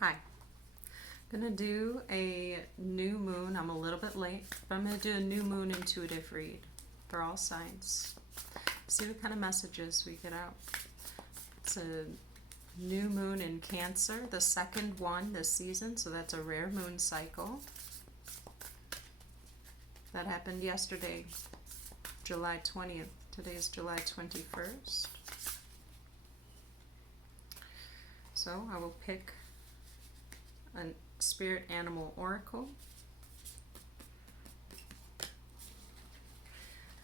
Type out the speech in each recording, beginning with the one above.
Hi. I'm going to do a new moon. I'm a little bit late, but I'm going to do a new moon intuitive read for all signs. See what kind of messages we get out. It's a new moon in Cancer, the second one this season, so that's a rare moon cycle. That happened yesterday, July 20th. Today is July 21st. So I will pick a spirit animal oracle.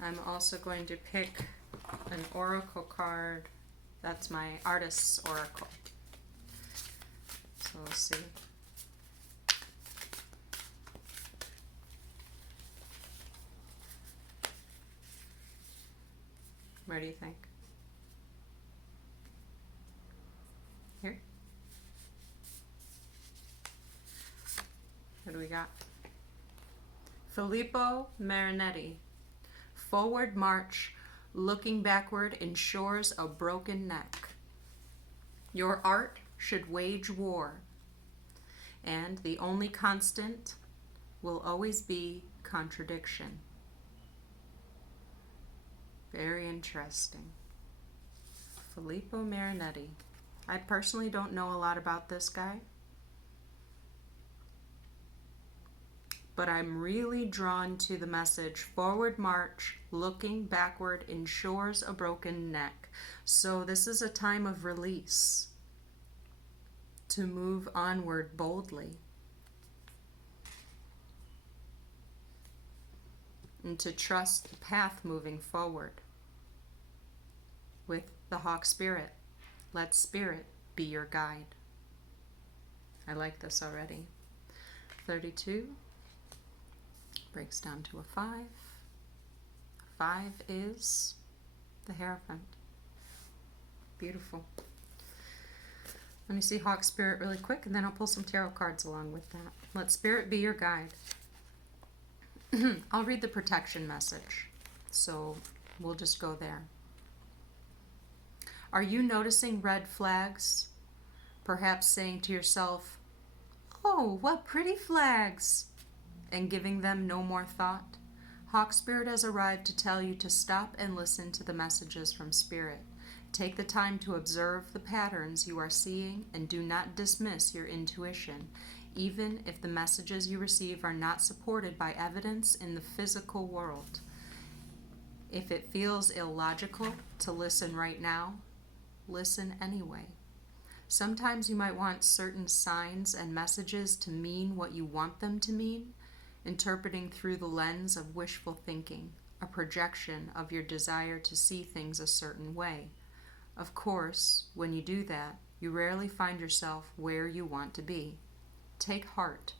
I'm also going to pick an oracle card. That's my artist's oracle. So we'll see. Where do you think? Here? What do we got? Filippo Marinetti. Forward march, looking backward ensures a broken neck. Your art should wage war, and the only constant will always be contradiction. Very interesting. Filippo Marinetti. I personally don't know a lot about this guy, but I'm really drawn to the message, forward march, looking backward ensures a broken neck. So this is a time of release, to move onward boldly, and to trust the path moving forward with the hawk spirit. Let spirit be your guide. I like this already. 32 breaks down to a 5. 5 is the Hierophant. Beautiful. Let me see Hawk Spirit really quick, and then I'll pull some tarot cards along with that. Let Spirit be your guide. I'll read the protection message, so we'll just go there. Are you noticing red flags? Perhaps saying to yourself, "Oh, what pretty flags," and giving them no more thought? Hawk Spirit has arrived to tell you to stop and listen to the messages from Spirit. Take the time to observe the patterns you are seeing and do not dismiss your intuition, even if the messages you receive are not supported by evidence in the physical world. If it feels illogical to listen right now, listen anyway. Sometimes you might want certain signs and messages to mean what you want them to mean, interpreting through the lens of wishful thinking, a projection of your desire to see things a certain way. Of course, when you do that, you rarely find yourself where you want to be. Take heart.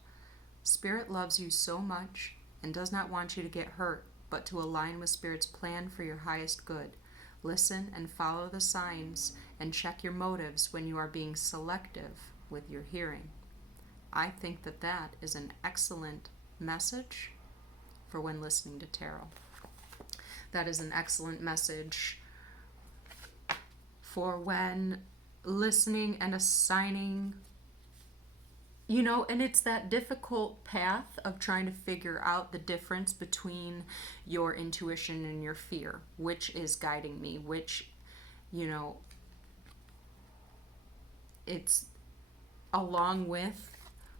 Spirit loves you so much and does not want you to get hurt, but to align with Spirit's plan for your highest good. Listen and follow the signs and check your motives when you are being selective with your hearing. I think that that is an excellent message for when listening to tarot. That is an excellent message for when listening and assigning, and it's that difficult path of trying to figure out the difference between your intuition and your fear, which is guiding me, which, it's along with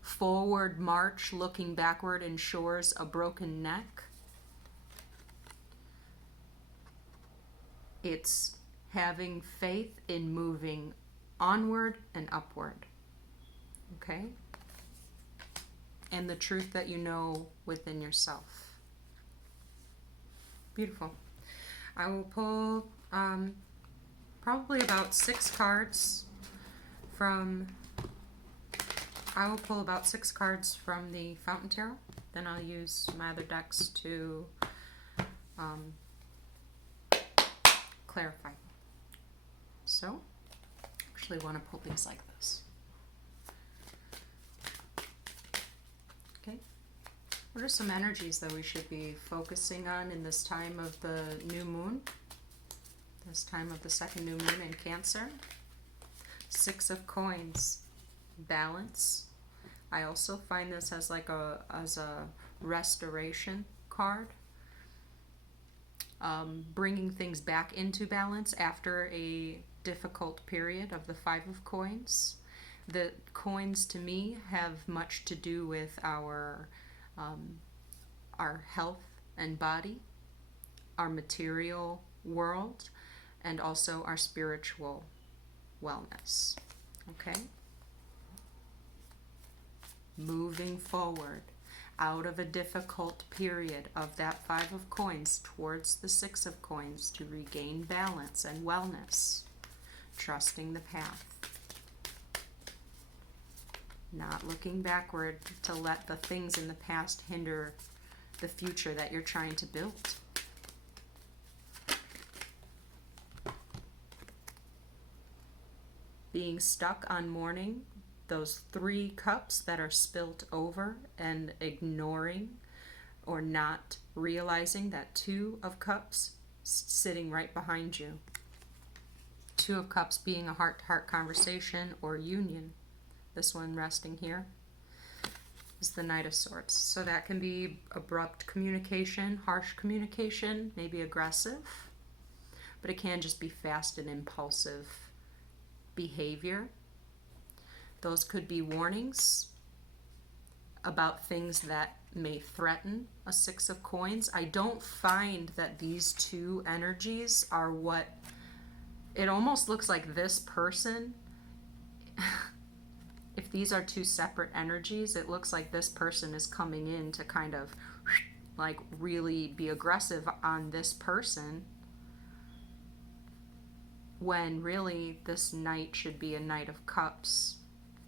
forward march, looking backward ensures a broken neck. It's having faith in moving onward and upward. Okay? And the truth that you know within yourself. Beautiful. I will pull probably about 6 cards from the Fountain Tarot. Then I'll use my other decks to clarify. So, actually want to pull things like this. Okay. What are some energies that we should be focusing on in this time of the new moon? This time of the second new moon in Cancer? 6 of Coins. balance. I also find this as like as a restoration card, bringing things back into balance after a difficult period of the Five of Coins. The coins to me have much to do with our health and body, our material world, and also our spiritual wellness. Okay? Moving forward out of a difficult period of that Five of Coins towards the Six of Coins to regain balance and wellness. Trusting the path. Not looking backward to let the things in the past hinder the future that you're trying to build. Being stuck on mourning those 3 cups that are spilt over and ignoring or not realizing that 2 of cups sitting right behind you. 2 of cups being a heart-to-heart conversation or union. This one resting here is the Knight of Swords. So that can be abrupt communication, harsh communication, maybe aggressive, but it can just be fast and impulsive behavior. Those could be warnings about things that may threaten a Six of Coins. I don't find that these 2 energies are what it almost looks like. This person, if these are 2 separate energies, it looks like this person is coming in to kind of like really be aggressive on this person, when really this Knight should be a Knight of Cups.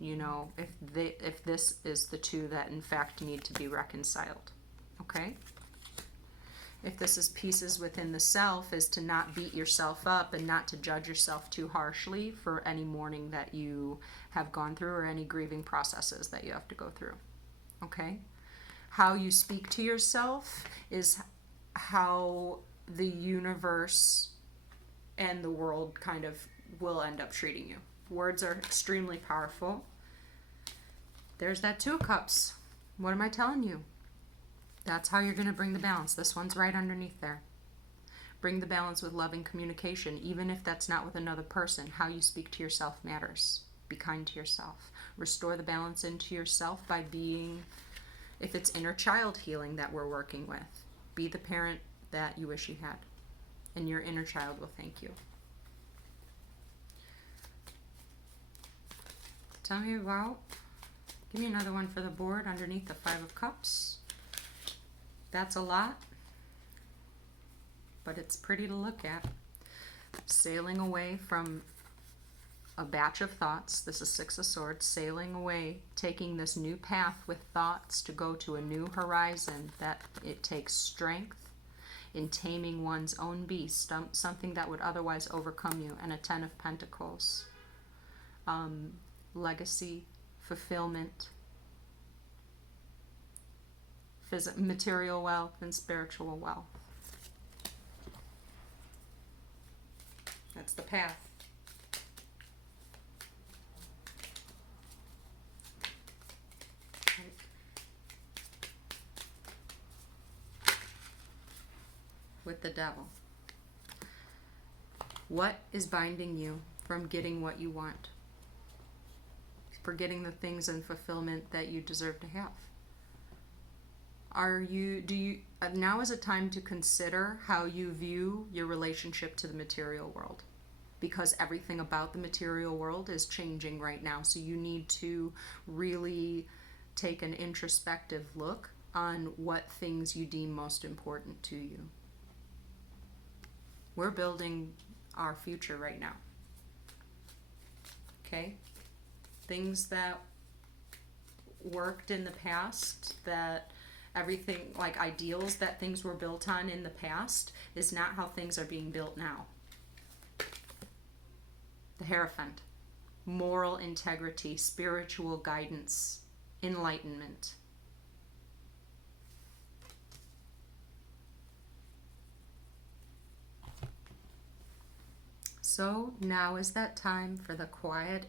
You know, if this is the 2 that in fact need to be reconciled. Okay? If this is pieces within the self, is to not beat yourself up and not to judge yourself too harshly for any mourning that you have gone through or any grieving processes that you have to go through. Okay? How you speak to yourself is how the universe and the world kind of will end up treating you. Words are extremely powerful. There's that 2 of Cups. What am I telling you? That's how you're going to bring the balance. This one's right underneath there. Bring the balance with loving communication, even if that's not with another person. How you speak to yourself matters. Be kind to yourself. Restore the balance into yourself by being, if it's inner child healing that we're working with, be the parent that you wish you had. And your inner child will thank you. Tell me about, give me another one for the board underneath the Five of Cups. That's a lot, but it's pretty to look at. Sailing away from a batch of thoughts. This is Six of Swords. Sailing away, taking this new path with thoughts to go to a new horizon. That it takes strength in taming one's own beast, something that would otherwise overcome you. And a 10 of Pentacles. Legacy, fulfillment, material wealth, and spiritual wealth. That's the path. With the Devil. What is binding you from getting what you want? For getting the things and fulfillment that you deserve to have? Now is a time to consider how you view your relationship to the material world, because everything about the material world is changing right now. So you need to really take an introspective look on what things you deem most important to you. We're building our future right now. Okay? Things that worked in the past, that everything, like ideals that things were built on in the past, is not how things are being built now. The Hierophant. Moral integrity, spiritual guidance, enlightenment. So now is that time for the quiet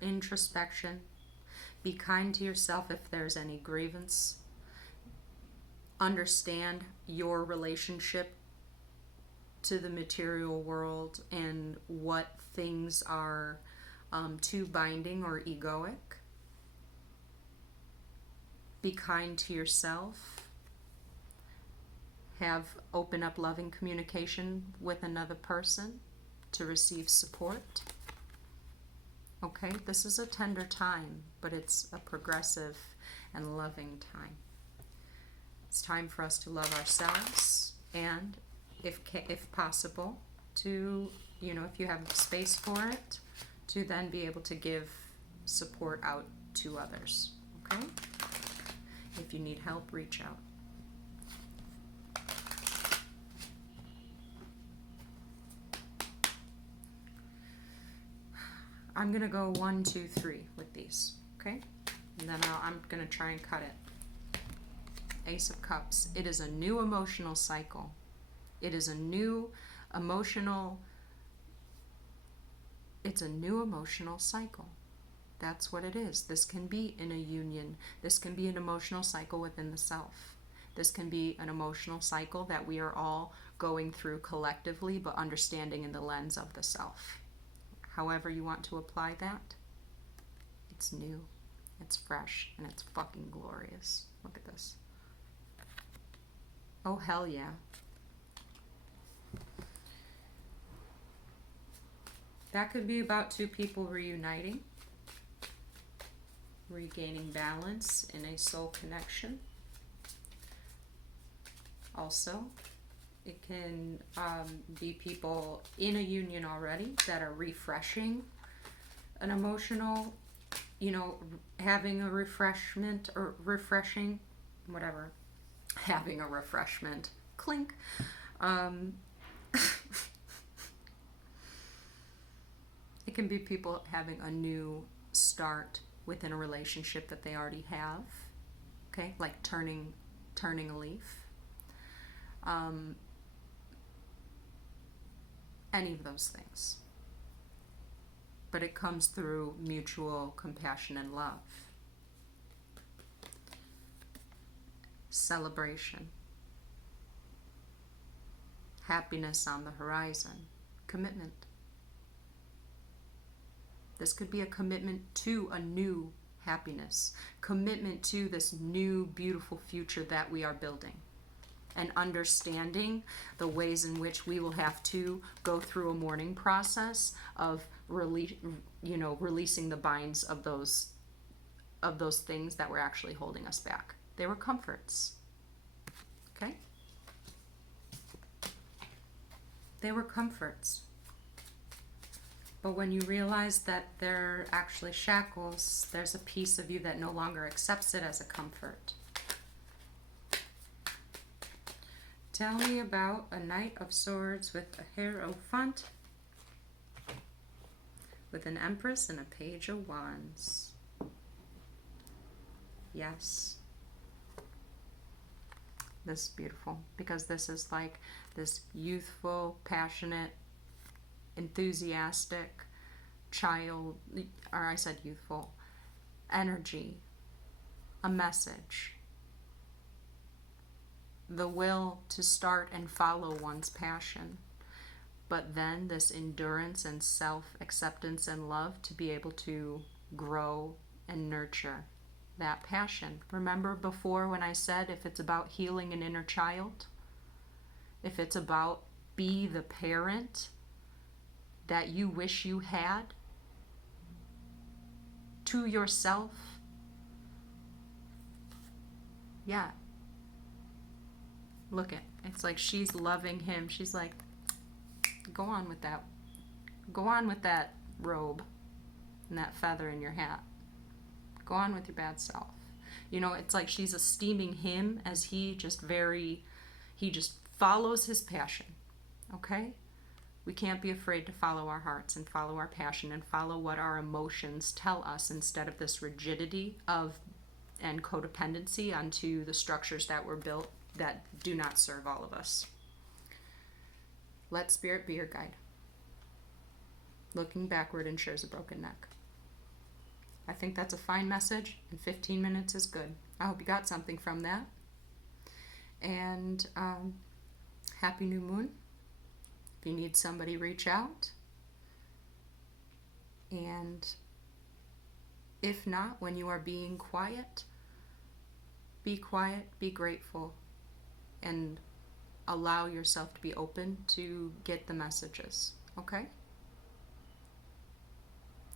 introspection Be kind to yourself if there's any grievance. Understand your relationship to the material world and what things are too binding or egoic. Be kind to yourself. Have open up loving communication with another person to receive support. Okay, this is a tender time, but it's a progressive and loving time. It's time for us to love ourselves, and if possible, to, if you have space for it, to then be able to give support out to others. Okay? If you need help, reach out. I'm going to go 1, 2, 3 with these, okay? And then I'm going to try and cut it. Ace of Cups. It is a new emotional cycle. It is a new emotional... It's a new emotional cycle. That's what it is. This can be in a union. This can be an emotional cycle within the self. This can be an emotional cycle that we are all going through collectively, but understanding in the lens of the self. However you want to apply that, it's new, it's fresh, and it's fucking glorious. Look at this. Oh, hell yeah. That could be about two people reuniting, regaining balance in a soul connection. Also, it can be people in a union already that are refreshing an emotional, having a refreshment or refreshing, whatever, having a refreshment, clink. It can be people having a new start within a relationship that they already have, okay, like turning a leaf. Any of those things. But it comes through mutual compassion and love. Celebration. Happiness on the horizon. Commitment. This could be a commitment to a new happiness. Commitment to this new, beautiful future that we are building. And understanding the ways in which we will have to go through a mourning process of releasing the binds of those things that were actually holding us back. They were comforts. Okay? They were comforts. But when you realize that they're actually shackles, there's a piece of you that no longer accepts it as a comfort. Tell me about a Knight of Swords with a Hierophant, with an Empress and a Page of Wands. Yes. This is beautiful, because this is like this youthful, passionate, enthusiastic child, or I said youthful, energy, a message. The will to start and follow one's passion, but then this endurance and self-acceptance and love to be able to grow and nurture that passion. Remember before when I said if it's about healing an inner child, if it's about be the parent that you wish you had to yourself, yeah. Look at, it's like she's loving him. She's like, go on with that. Go on with that robe and that feather in your hat. Go on with your bad self. It's like she's esteeming him as he just follows his passion. Okay? We can't be afraid to follow our hearts and follow our passion and follow what our emotions tell us, instead of this rigidity and codependency onto the structures that were built that do not serve all of us. Let Spirit be your guide. Looking backward ensures a broken neck. I think that's a fine message, and 15 minutes is good. I hope you got something from that. And happy new moon. If you need somebody, reach out. And if not, when you are being quiet, be quiet, be grateful, and allow yourself to be open to get the messages. Okay?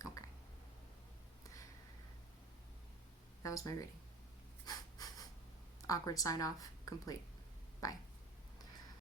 Okay. That was my reading. Awkward sign off complete. Bye.